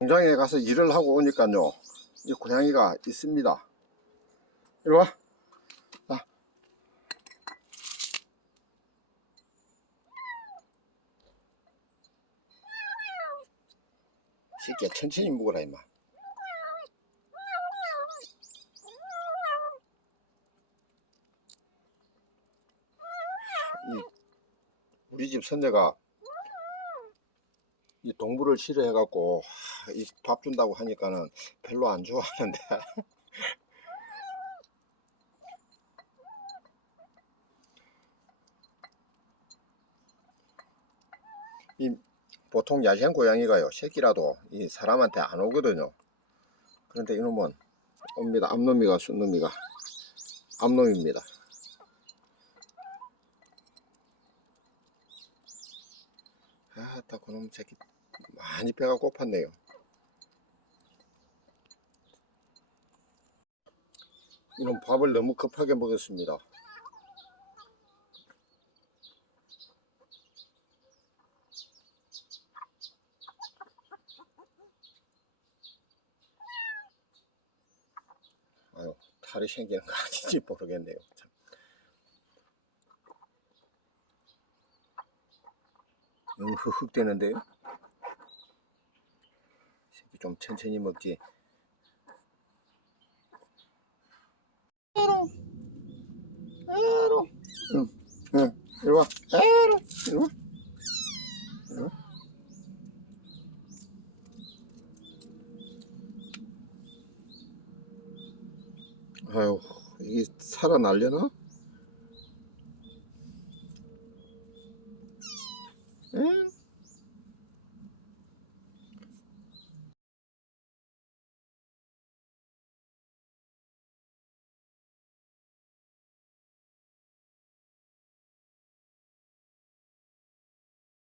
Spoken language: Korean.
공장에 가서 일을 하고 오니까요. 이 고양이가 있습니다. 이리 와. 자. 새끼야 천천히 먹어라 임마. 이 우리 집 선녀가 이 동물을 싫어해갖고 이 밥 준다고 하니까는 별로 안 좋아하는데. 이 보통 야생 고양이가요 새끼라도 이 사람한테 안 오거든요. 그런데 이놈은 옵니다. 암놈이가 순놈이가. 암놈입니다 아따 그놈 새끼 많이 배가 고팠네요. 이런 밥을 너무 급하게 먹었습니다. 아유 탈이 생기는 거 아닌지 모르겠네요. 참. 너무 흑흑대는데요? 새끼 좀 천천히 먹지. 에롱 에롱 응, 응, 이리 와. 에롱 이리 와. 이리 와 아유 이게 살아날려나?